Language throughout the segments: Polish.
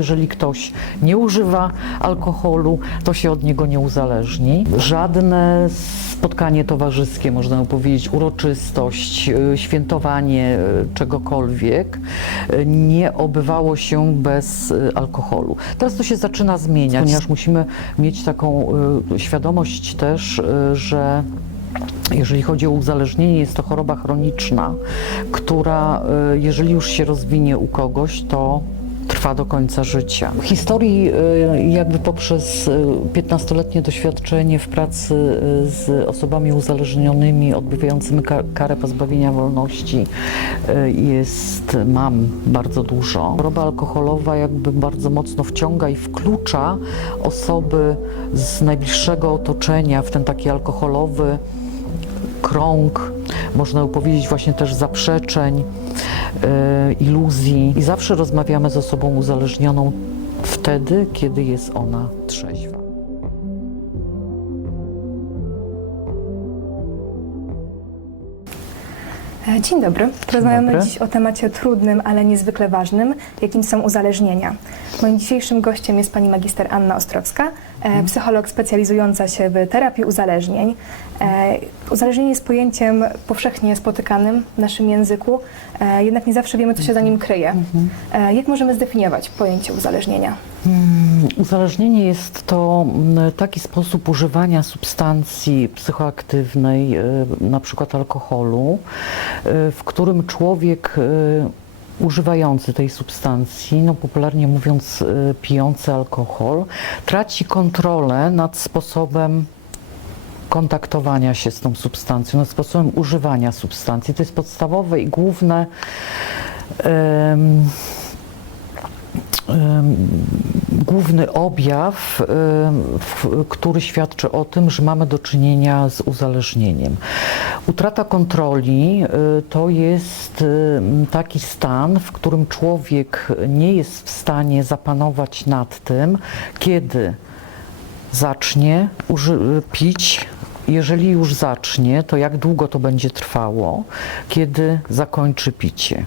Jeżeli ktoś nie używa alkoholu, to się od niego nie uzależni. Żadne spotkanie towarzyskie, można powiedzieć, uroczystość, y, świętowanie y, czegokolwiek y, nie obywało się bez alkoholu. Teraz to się zaczyna zmieniać, ponieważ musimy mieć taką świadomość też, że jeżeli chodzi o uzależnienie, jest to choroba chroniczna, która jeżeli już się rozwinie u kogoś, to trwa do końca życia. Historii y, jakby poprzez y, 15-letnie doświadczenie w pracy y, z osobami uzależnionymi odbywającymi ka- karę pozbawienia wolności y, jest, mam bardzo dużo. Choroba alkoholowa jakby bardzo mocno wciąga i wklucza osoby z najbliższego otoczenia w ten taki alkoholowy krąg, można powiedzieć właśnie też zaprzeczeń, iluzji. I zawsze rozmawiamy z osobą uzależnioną wtedy, kiedy jest ona trzeźwa. E, Dzień dobry. Porozmawiamy dobry. dziś o temacie trudnym, ale niezwykle ważnym, jakim są uzależnienia. Moim dzisiejszym gościem jest pani magister Anna Ostrowska, e, psycholog specjalizująca się w terapii uzależnień. Uzależnienie jest pojęciem powszechnie spotykanym w naszym języku, e, jednak nie zawsze wiemy, co się za nim kryje. E, Jak możemy zdefiniować pojęcie uzależnienia? Uzależnienie jest to mm, taki sposób używania substancji psychoaktywnej, e, na przykład alkoholu, w którym człowiek używający tej substancji, no popularnie mówiąc pijący alkohol, traci kontrolę nad sposobem kontaktowania się z tą substancją, nad sposobem używania substancji. To jest podstawowe i główne em, główny objaw, który świadczy o tym, że mamy do czynienia z uzależnieniem. Utrata kontroli y, to jest taki stan, w którym człowiek nie jest w stanie zapanować nad tym, kiedy zacznie pić, jeżeli już zacznie, to jak długo to będzie trwało, kiedy zakończy picie.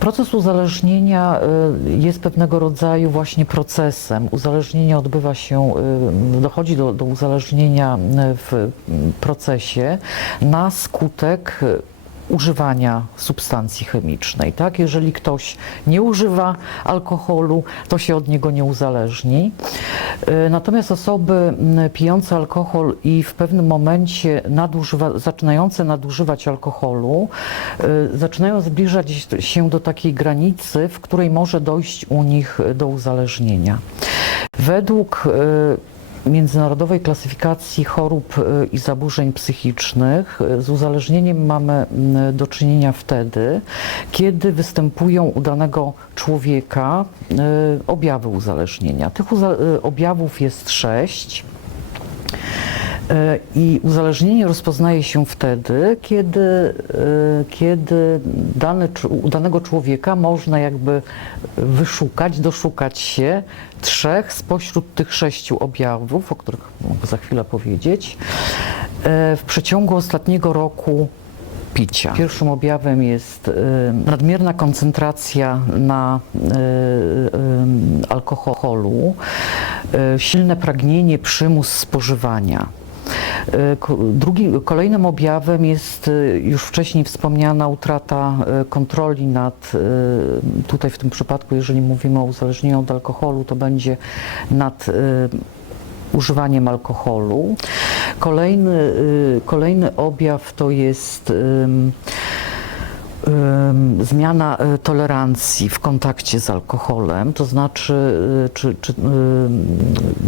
Proces uzależnienia y, jest pewnego rodzaju właśnie procesem. Uzależnienie odbywa się, y, dochodzi do, do uzależnienia y, w procesie na skutek używania substancji chemicznej. Tak? Jeżeli ktoś nie używa alkoholu, to się od niego nie uzależni. Y, Natomiast osoby pijące alkohol i w pewnym momencie nadużywa, zaczynające nadużywać alkoholu, y, zaczynają zbliżać się do takiej granicy, w której może dojść u nich do uzależnienia. Według y, Międzynarodowej Klasyfikacji Chorób y, i Zaburzeń Psychicznych y, z uzależnieniem mamy mm, do czynienia wtedy, kiedy występują u danego człowieka y, objawy uzależnienia. Tych objawów jest sześć. I uzależnienie rozpoznaje się wtedy, kiedy, e, kiedy u danego człowieka można jakby wyszukać, doszukać się trzech spośród tych sześciu objawów, o których mogę za chwilę powiedzieć, e, w przeciągu ostatniego roku picia. Pierwszym objawem jest e, nadmierna koncentracja na alkoholu, silne pragnienie, przymus spożywania. E, Drugi, kolejnym objawem jest e, już wcześniej wspomniana utrata e, kontroli nad, tutaj w tym przypadku, jeżeli mówimy o uzależnieniu od alkoholu, to będzie nad używaniem alkoholu. Kolejny, kolejny objaw to jest zmiana y, tolerancji w kontakcie z alkoholem, to znaczy y, czy, czy,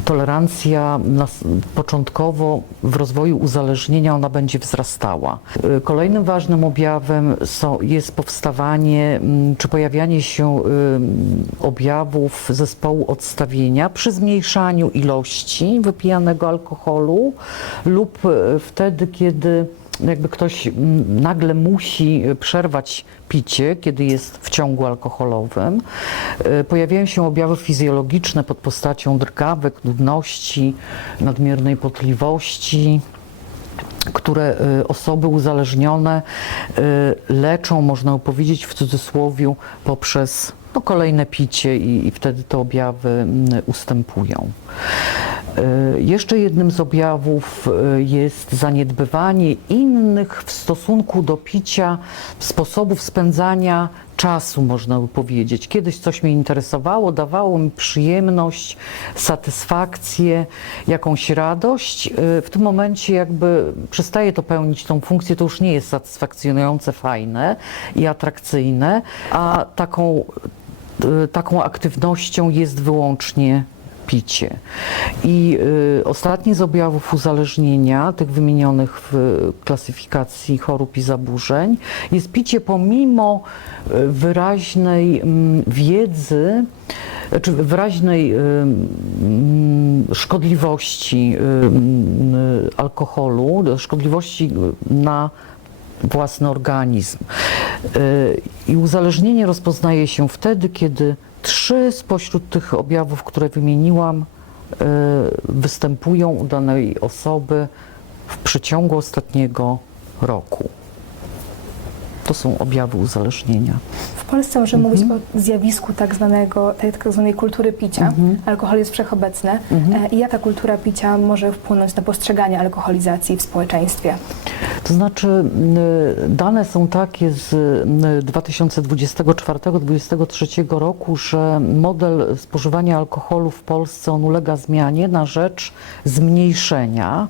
tolerancja początkowo w rozwoju uzależnienia ona będzie wzrastała. Y, Kolejnym ważnym objawem są, jest powstawanie czy pojawianie się objawów zespołu odstawienia przy zmniejszaniu ilości wypijanego alkoholu lub wtedy, kiedy jakby ktoś mm, nagle musi przerwać picie, kiedy jest w ciągu alkoholowym. E, Pojawiają się objawy fizjologiczne pod postacią drgawek, nudności, nadmiernej potliwości które y, osoby uzależnione y, leczą, można powiedzieć w cudzysłowie, poprzez no, kolejne picie i, i wtedy te objawy mm, ustępują. Y, Jeszcze jednym z objawów y, jest zaniedbywanie innych w stosunku do picia sposobów spędzania czasu, można by powiedzieć. Kiedyś coś mnie interesowało, dawało mi przyjemność, satysfakcję, jakąś radość. Y, W tym momencie jakby przestaje to pełnić tą funkcję, to już nie jest satysfakcjonujące, fajne i atrakcyjne, a taką, taką aktywnością jest wyłącznie I y, ostatni z objawów uzależnienia, tych wymienionych w klasyfikacji chorób i zaburzeń, jest picie pomimo y, wyraźnej mm, wiedzy, czy wyraźnej y, mm, szkodliwości mm, alkoholu, szkodliwości na własny organizm. I uzależnienie rozpoznaje się wtedy, kiedy trzy spośród tych objawów, które wymieniłam, y, występują u danej osoby w przeciągu ostatniego roku. To są objawy uzależnienia. W Polsce możemy mówić o zjawisku tak, zwanego, tej tak zwanej kultury picia. Alkohol jest wszechobecny. E, I jaka kultura picia może wpłynąć na postrzeganie alkoholizacji w społeczeństwie? To znaczy, dane są takie z y, 2024-2023 roku, że model spożywania alkoholu w Polsce on ulega zmianie na rzecz zmniejszenia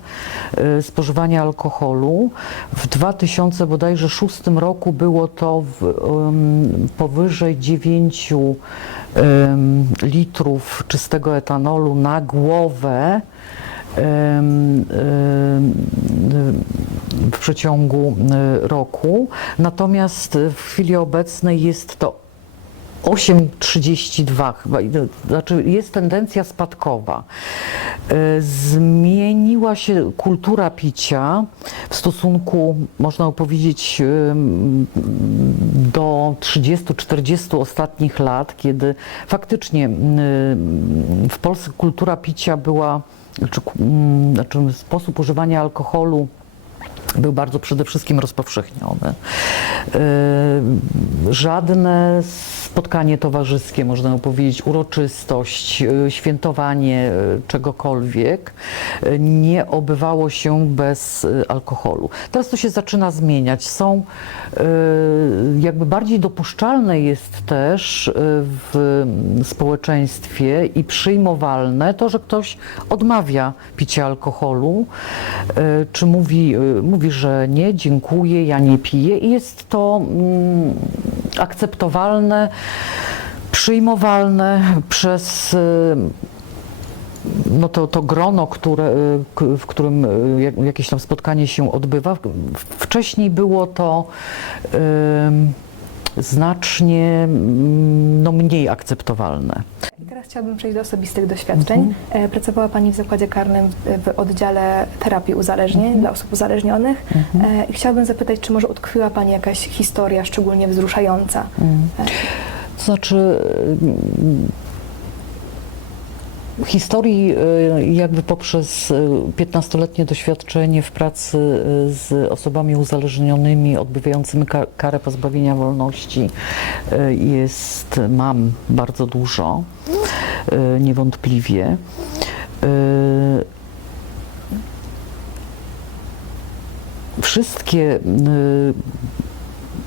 y, spożywania alkoholu. W 2000 bodajże 6 roku było to w, ym, powyżej 9 ym, litrów czystego etanolu na głowę. W przeciągu y, roku. Natomiast w chwili obecnej jest to 8,32 chyba, znaczy jest tendencja spadkowa. Y, Zmieniła się kultura picia w stosunku, można powiedzieć, do 30-40 ostatnich lat, kiedy faktycznie w Polsce kultura picia była, czy, ym, znaczy sposób używania alkoholu był bardzo przede wszystkim rozpowszechniony. Yy, Żadne spotkanie towarzyskie, można powiedzieć, uroczystość, yy, świętowanie yy, czegokolwiek nie obywało się bez alkoholu. Teraz to się zaczyna zmieniać. Są jakby bardziej dopuszczalne jest też w społeczeństwie i przyjmowalne to, że ktoś odmawia picia alkoholu, czy mówi, yy, mówi, że nie, dziękuję, ja nie piję i jest to mm, akceptowalne, przyjmowalne przez y, no to, to grono, które, y, w którym y, jak- jakieś tam spotkanie się odbywa. Wcześniej było to znacznie mm, no, mniej akceptowalne. I teraz chciałabym przejść do osobistych doświadczeń. E, Pracowała Pani w zakładzie karnym w, oddziale terapii uzależnień dla osób uzależnionych. E, I chciałabym zapytać, czy może utkwiła Pani jakaś historia szczególnie wzruszająca? E, To znaczy, historii y, jakby poprzez y, 15-letnie doświadczenie w pracy y, z osobami uzależnionymi odbywającymi ka- karę pozbawienia wolności y, jest, mam bardzo dużo, y, niewątpliwie. Y, Wszystkie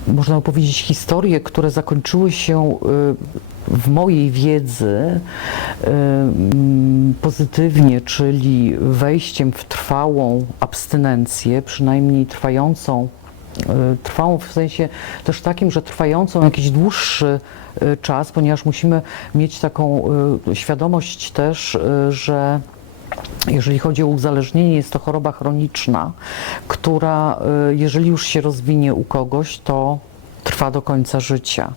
y, można powiedzieć, historie, które zakończyły się y, w mojej wiedzy pozytywnie, czyli wejściem w trwałą abstynencję, przynajmniej trwającą, y, trwałą w sensie też takim, że trwającą jakiś dłuższy y, czas, ponieważ musimy mieć taką y, świadomość też, że jeżeli chodzi o uzależnienie, jest to choroba chroniczna, która, jeżeli już się rozwinie u kogoś, to trwa do końca życia.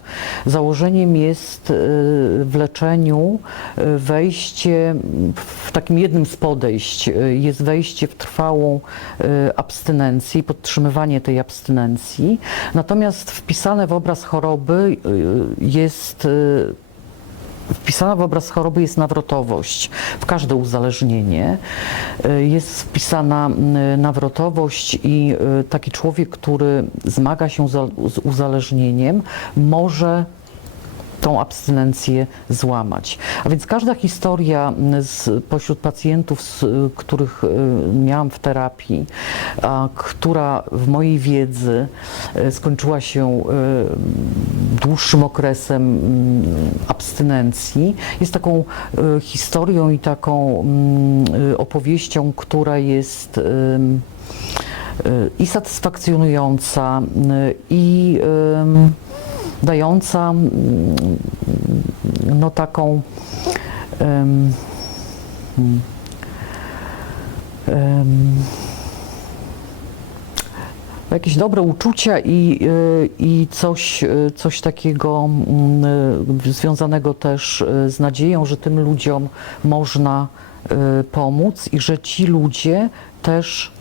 Założeniem jest y, w leczeniu y, wejście, w takim jednym z podejść, y, jest wejście w trwałą abstynencję podtrzymywanie tej abstynencji. Natomiast wpisane w obraz choroby jest Wpisana w obraz choroby jest nawrotowość. W każde uzależnienie y, jest wpisana y, nawrotowość i y, taki człowiek, który zmaga się z uzależnieniem, może tą abstynencję złamać. A więc każda historia z, pośród pacjentów, z, których y, miałam w terapii, a, która w mojej wiedzy y, skończyła się y, dłuższym okresem mm, abstynencji, jest taką historią i taką mm, opowieścią, która jest i satysfakcjonująca, i ym, dająca mm, no taką hmm, ym, jakieś dobre uczucia i, y, i coś, y, coś takiego mm, y, związanego też z nadzieją, że tym ludziom można pomóc i że ci ludzie też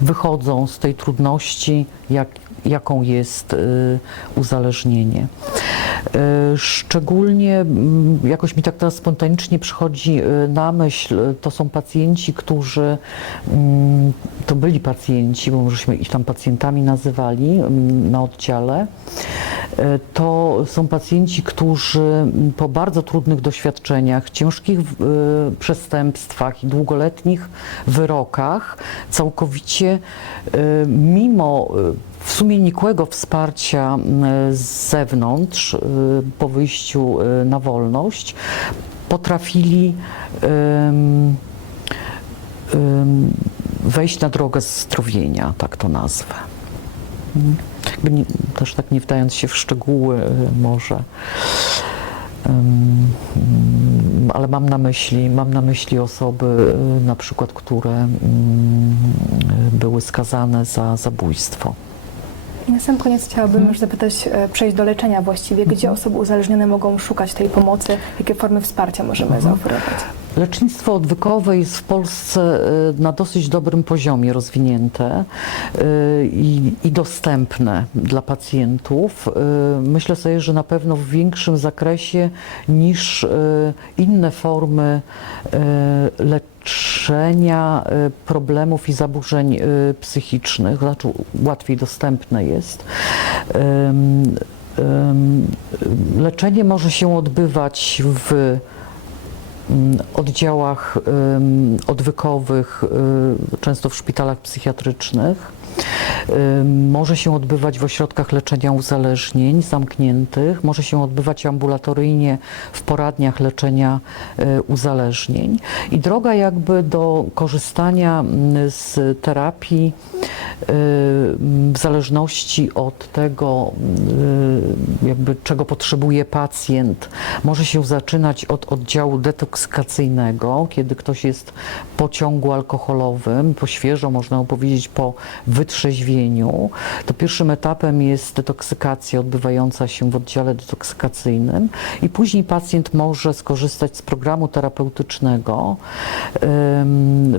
wychodzą z tej trudności, jak, jaką jest y, uzależnienie. Y, Szczególnie jakoś mi tak teraz spontanicznie przychodzi y, na myśl, to są pacjenci, którzy mm, to byli pacjenci, bo żeśmy ich tam pacjentami nazywali mm, na oddziale. To są pacjenci, którzy po bardzo trudnych doświadczeniach, ciężkich y, przestępstwach i długoletnich wyrokach całkowicie y, mimo y, w sumie nikłego wsparcia z zewnątrz po wyjściu na wolność potrafili wejść na drogę zdrowienia, tak to nazwę. Jakby nie, też tak nie wdając się w szczegóły y, może. Ale mam na myśli, mam na myśli osoby y, na przykład, które mm, y, były skazane za zabójstwo. I na sam koniec chciałabym już zapytać, e, przejść do leczenia właściwie, gdzie osoby uzależnione mogą szukać tej pomocy, jakie formy wsparcia możemy zaoferować. Lecznictwo odwykowe jest w Polsce y, na dosyć dobrym poziomie rozwinięte y, i, i dostępne dla pacjentów. Y, Myślę sobie, że na pewno w większym zakresie niż inne formy leczenia problemów i zaburzeń psychicznych, znaczy łatwiej dostępne jest. Leczenie może się odbywać w oddziałach ym, odwykowych, y, często w szpitalach psychiatrycznych. Może się odbywać w ośrodkach leczenia uzależnień zamkniętych, może się odbywać ambulatoryjnie w poradniach leczenia y, uzależnień. I droga jakby do korzystania mm, z terapii w zależności od tego, y, jakby czego potrzebuje pacjent, może się zaczynać od oddziału detoksykacyjnego, kiedy ktoś jest po ciągu alkoholowym, po świeżo, można powiedzieć, po wytrzeźwieniu. To pierwszym etapem jest detoksykacja odbywająca się w oddziale detoksykacyjnym i później pacjent może skorzystać z programu terapeutycznego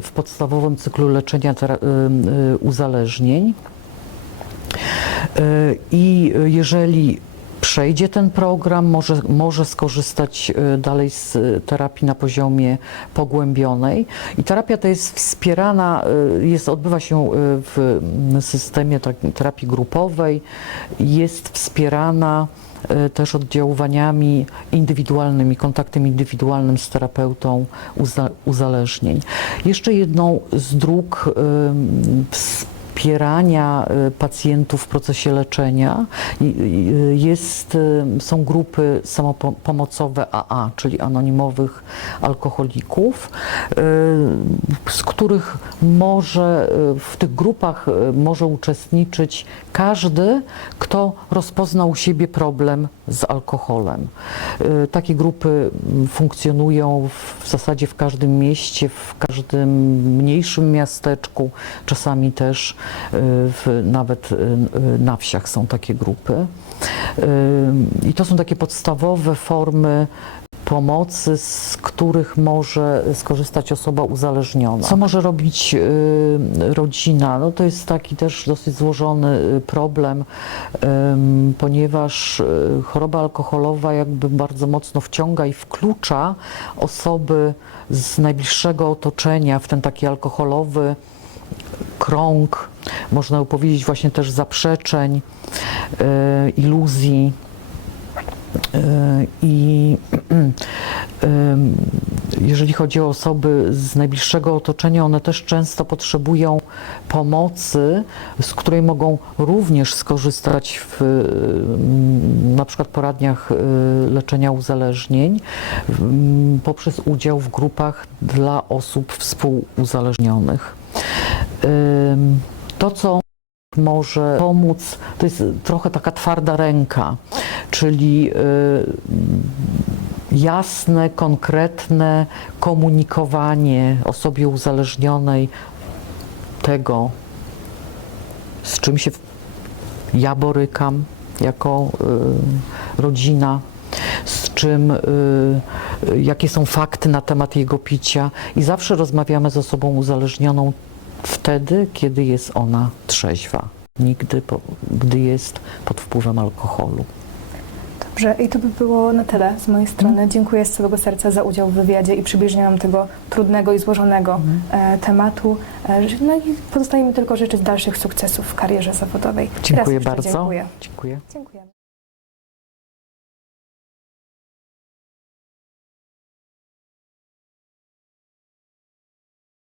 w podstawowym cyklu leczenia y, uzależnień. Y, I jeżeli przejdzie ten program, może, może skorzystać y, dalej z y, terapii na poziomie pogłębionej. I terapia ta jest wspierana, y, jest, odbywa się w systemie tak, terapii grupowej, jest wspierana też oddziaływaniami indywidualnymi, kontaktem indywidualnym z terapeutą uza, uzależnień. Jeszcze jedną z dróg wspierania y, pacjentów w procesie leczenia i- i- jest, y, są grupy samopomocowe AA, czyli anonimowych alkoholików, y, z których może y, w tych grupach y, może uczestniczyć każdy, kto rozpoznał u siebie problem z alkoholem. Y, Takie grupy funkcjonują w- zasadzie w każdym mieście, w każdym mniejszym miasteczku, czasami też y, w, nawet y, y, na wsiach są takie grupy. Y, I to są takie podstawowe formy pomocy, z których może skorzystać osoba uzależniona. Co może robić rodzina? No to jest taki też dosyć złożony problem, ponieważ choroba alkoholowa jakby bardzo mocno wciąga i wklucza osoby z najbliższego otoczenia w ten taki alkoholowy krąg, można powiedzieć właśnie też zaprzeczeń, y, iluzji. I em, jeżeli chodzi o osoby z najbliższego otoczenia, one też często potrzebują pomocy, z której mogą również skorzystać w na przykład poradniach e, leczenia uzależnień poprzez udział w grupach dla osób współuzależnionych. To, co może pomóc, to jest trochę taka twarda ręka, czyli y, jasne, konkretne komunikowanie osobie uzależnionej tego, z czym się ja borykam jako y, rodzina, z czym, y, jakie są fakty na temat jego picia i zawsze rozmawiamy z osobą uzależnioną wtedy, kiedy jest ona trzeźwa. Nigdy, po, gdy jest pod wpływem alkoholu. Dobrze, i to by było na tyle z mojej strony. Dziękuję z całego serca za udział w wywiadzie i przybliżeniu nam tego trudnego i złożonego e, tematu. E, no i pozostaje mi tylko życzyć dalszych sukcesów w karierze zawodowej. Dziękuję bardzo. Dziękuję. Dziękuję. Dziękujemy.